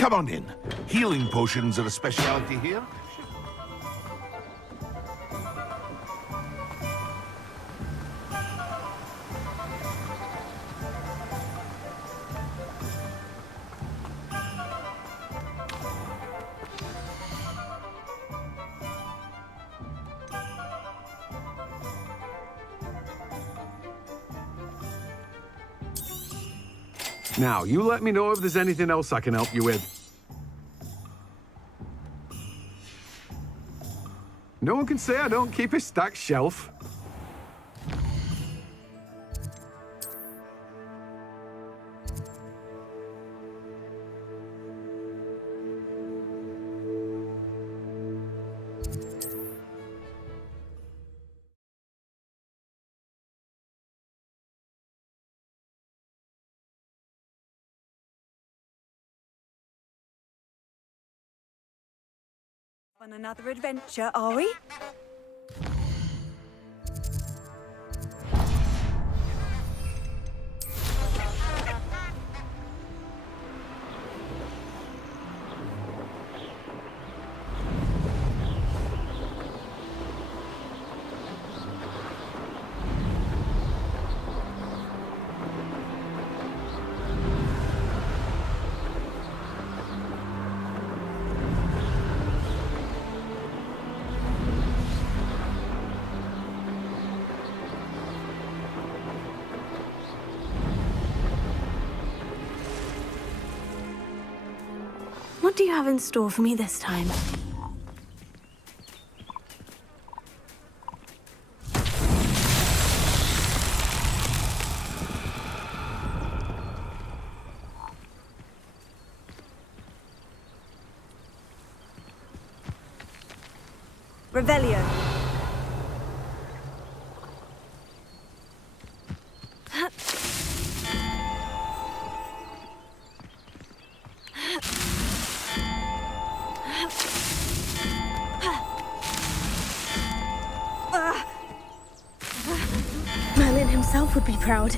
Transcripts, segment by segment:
Come on in. Healing potions are a specialty here. Now, you let me know if there's anything else I can help you with. No one can say I don't keep a stacked shelf. On another adventure, are we? What do you have in store for me this time? Revelio. Merlin himself would be proud.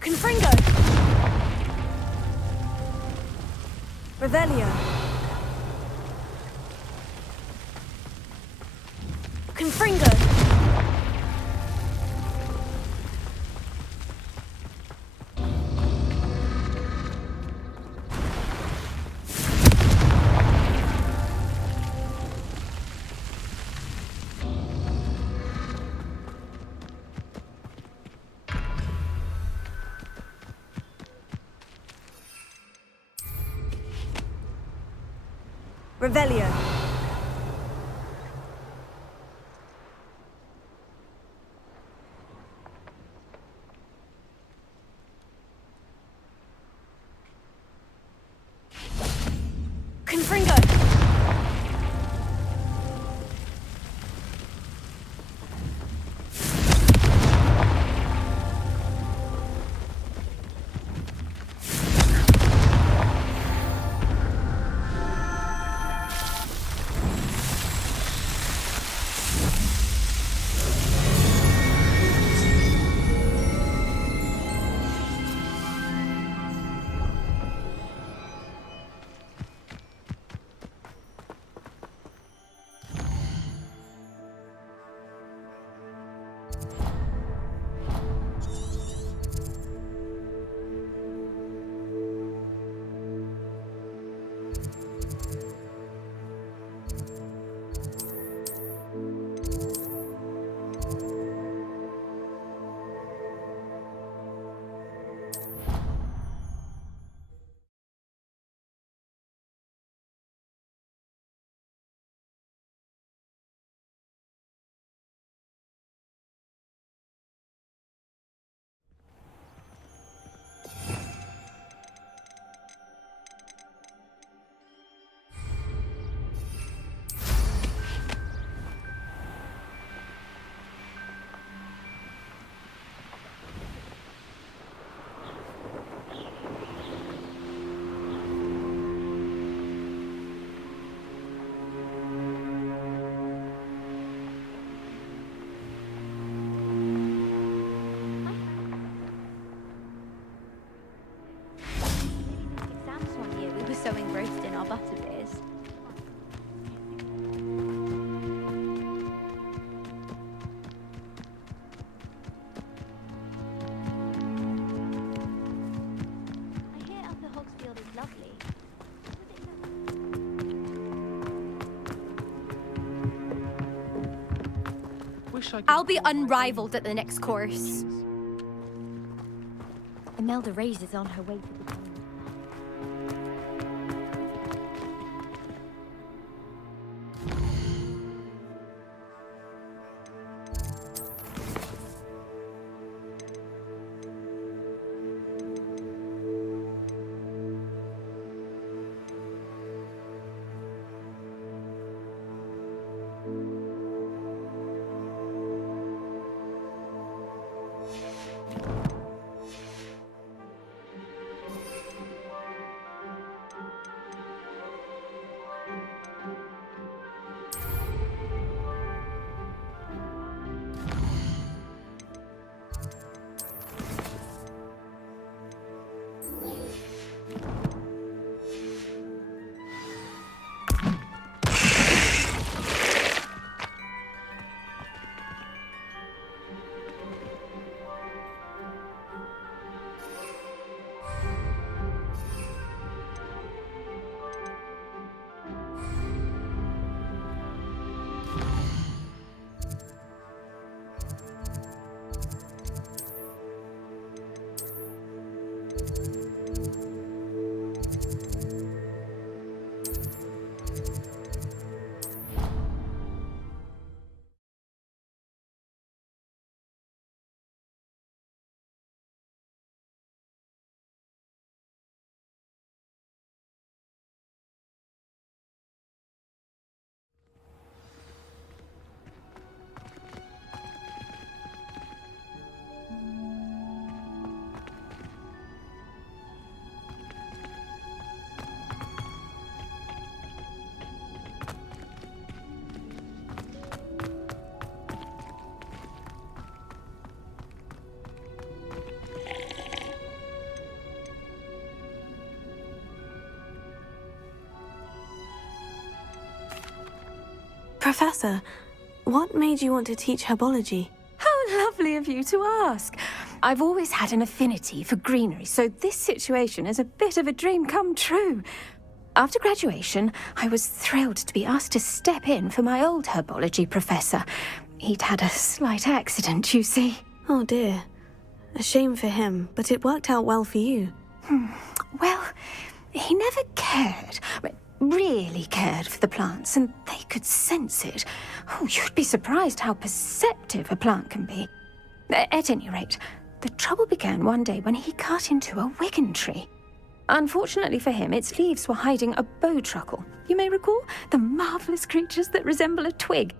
Confringo! Revelio. Confringo! Revelio. Confringo. wish I could... I'll be unrivaled at the next course. Imelda Reyes is on her way to the... Professor, what made you want to teach herbology? How lovely of you to ask. I've always had an affinity for greenery, so this situation is a bit of a dream come true. After graduation, I was thrilled to be asked to step in for my old herbology professor. He'd had a slight accident, you see. Oh dear. A shame for him, but it worked out well for you. Well, he never cared, really cared for the plants, and they could sense it. Oh, you'd be surprised how perceptive a plant can be. At any rate, the trouble began one day when he cut into a wigan tree. Unfortunately for him, its leaves were hiding a bowtruckle. You may recall the marvellous creatures that resemble a twig.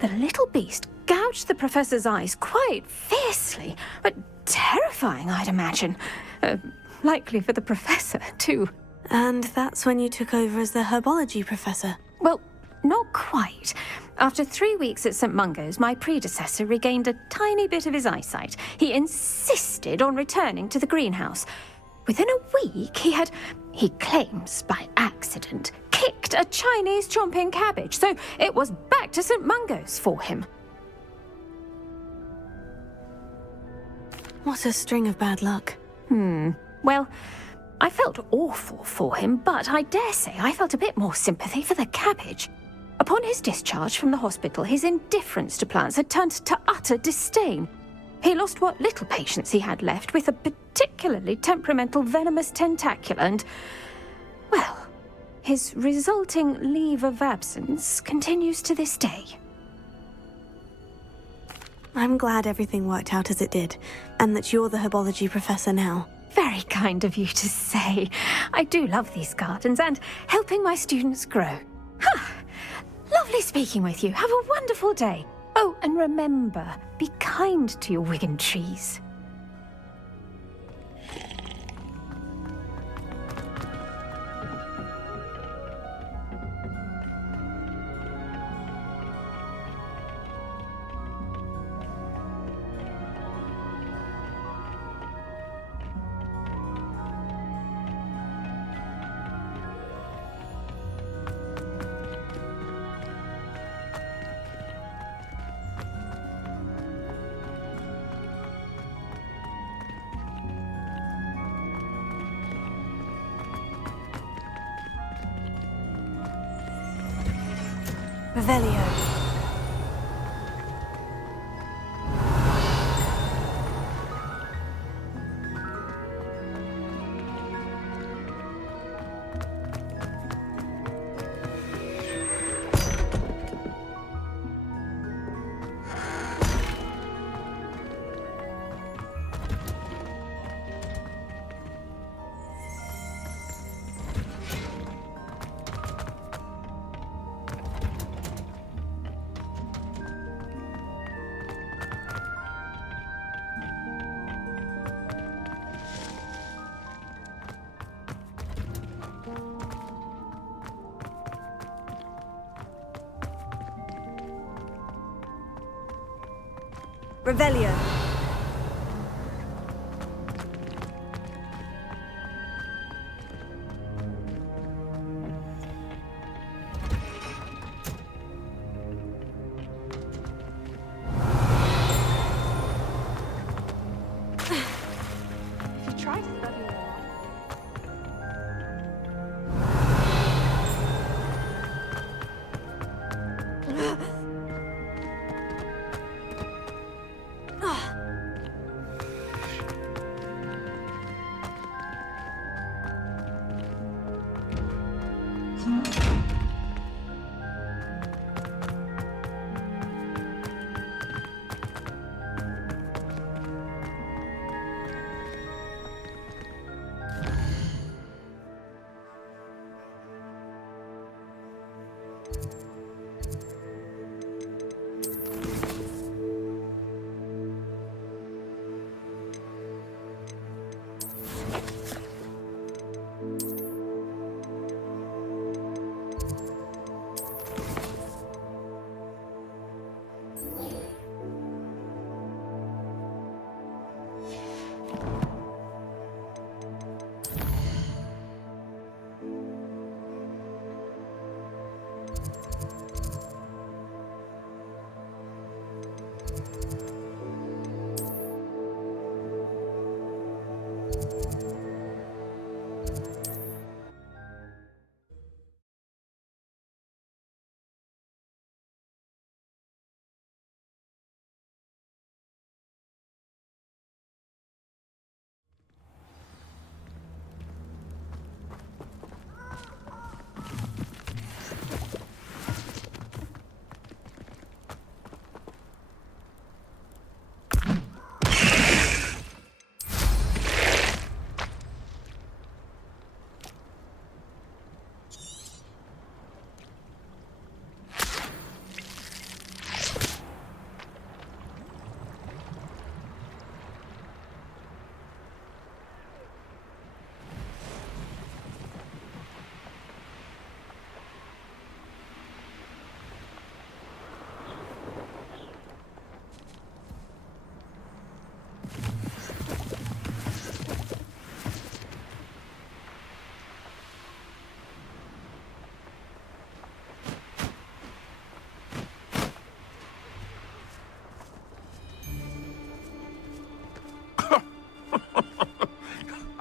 The little beast gouged the professor's eyes quite fiercely, but terrifying, I'd imagine. Likely for the professor, too. And that's when you took over as the herbology professor? Well, not quite. After 3 weeks at St. Mungo's, my predecessor regained a tiny bit of his eyesight. He insisted on returning to the greenhouse. Within a week, he claims by accident, kicked a Chinese chomping cabbage, so it was back to St. Mungo's for him. What a string of bad luck. Well, I felt awful for him, but I dare say I felt a bit more sympathy for the cabbage. Upon his discharge from the hospital, his indifference to plants had turned to utter disdain. He lost what little patience he had left with a particularly temperamental venomous tentacula and, well, his resulting leave of absence continues to this day. I'm glad everything worked out as it did, and that you're the herbology professor now. Very kind of you to say. I do love these gardens and helping my students grow. Lovely speaking with you. Have a wonderful day. Oh, and remember, be kind to your wigan trees. Revelio. Revelio. If you try to study a lot.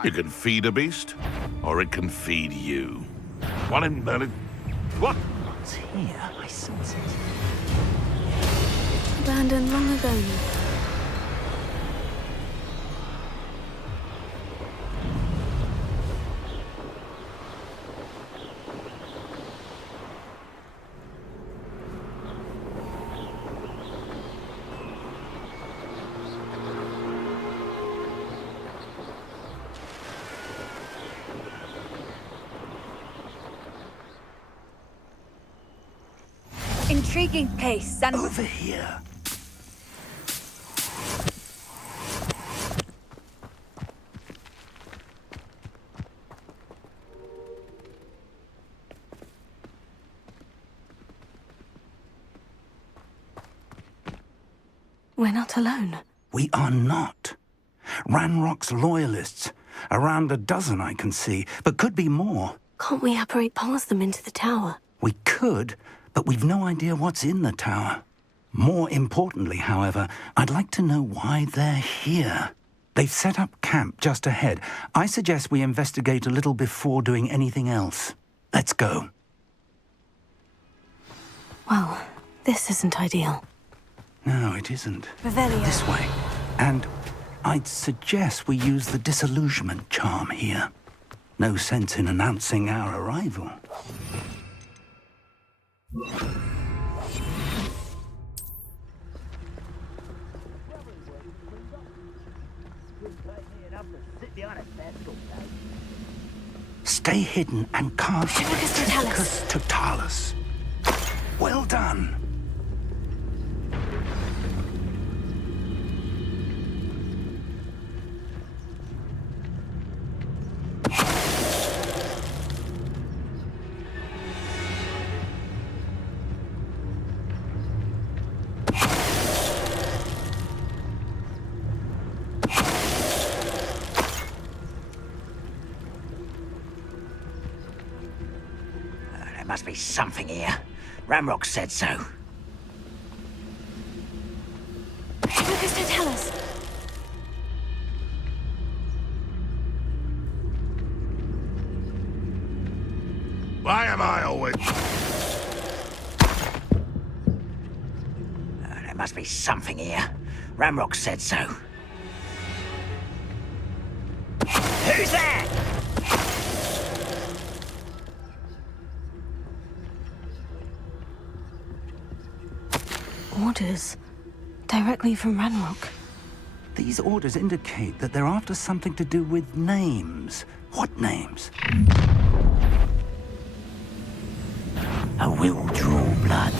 You can feed a beast, or it can feed you. What in Merlin? What? It's here. I sense it. Abandoned long ago. Intriguing place, and Over here. We're not alone. We are not. Ranrock's loyalists. Around a dozen I can see, but could be more. Can't we apparate past them into the tower? We could, but we've no idea what's in the tower. More importantly, however, I'd like to know why they're here. They've set up camp just ahead. I suggest we investigate a little before doing anything else. Let's go. Well, this isn't ideal. No, it isn't. Revelio. This way. And I'd suggest we use the disillusionment charm here. No sense in announcing our arrival. Stay hidden and cast Shivicus Totalis. Totalis. Well done. must be something here. Ramrock said so. Lucas, don't tell us. Why am I always... There must be something here. Ramrock said so. Who's there? Orders. Directly from Ranrock. These orders indicate that they're after something to do with names. What names? I will draw blood.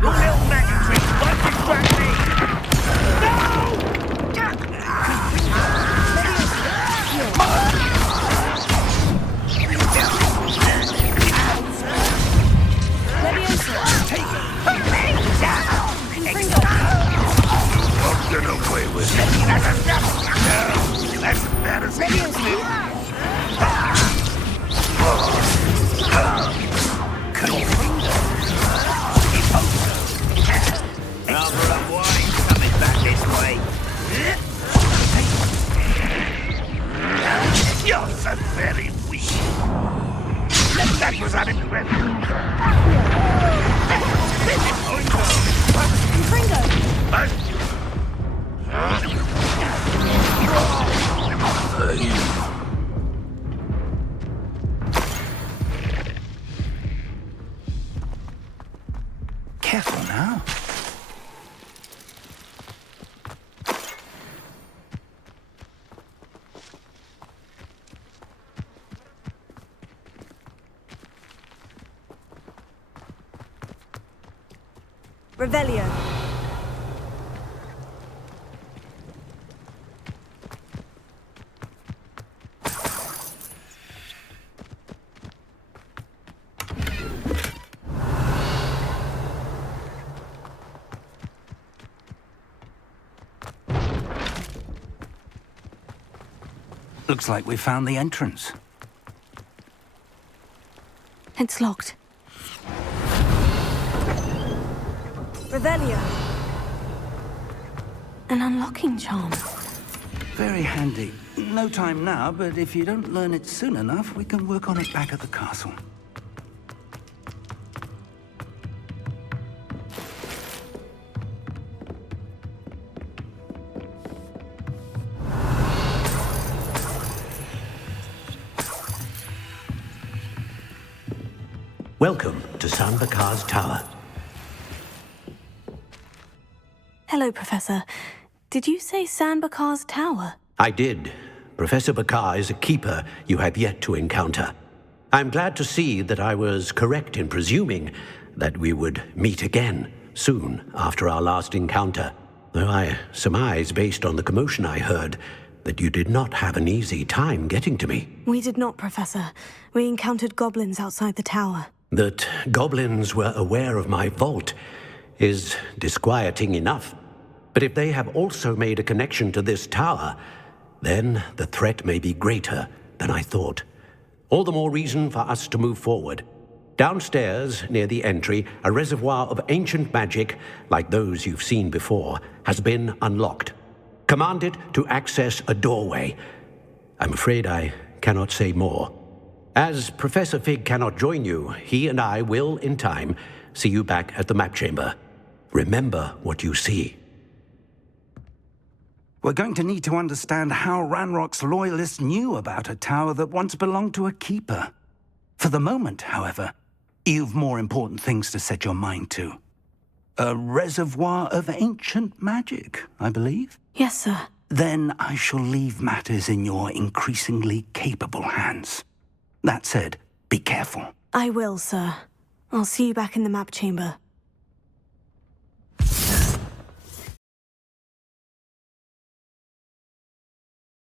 Your little magic trick won't distract me! Won't get away with it. No, that's embarrassing. Rather a wine coming back this way. You're so very weak. That was unimpressive. Careful now. Revelio. Looks like we found the entrance. It's locked. Revelio. An unlocking charm. Very handy. No time now, but if you don't learn it soon enough, we can work on it back at the castle. Welcome to San Bakar's tower. Hello, Professor. Did you say San Bakar's tower? I did. Professor Bakar is a keeper you have yet to encounter. I'm glad to see that I was correct in presuming that we would meet again soon after our last encounter, though I surmise, based on the commotion I heard, that you did not have an easy time getting to me. We did not, Professor. We encountered goblins outside the tower. That goblins were aware of my vault is disquieting enough. But if they have also made a connection to this tower, then the threat may be greater than I thought. All the more reason for us to move forward. Downstairs, near the entry, a reservoir of ancient magic, like those you've seen before, has been unlocked. Commanded to access a doorway. I'm afraid I cannot say more. As Professor Fig cannot join you, he and I will, in time, see you back at the map chamber. Remember what you see. We're going to need to understand how Ranrock's loyalists knew about a tower that once belonged to a keeper. For the moment, however, you've more important things to set your mind to. A reservoir of ancient magic, I believe? Yes, sir. Then I shall leave matters in your increasingly capable hands. That said, be careful. I will, sir. I'll see you back in the map chamber.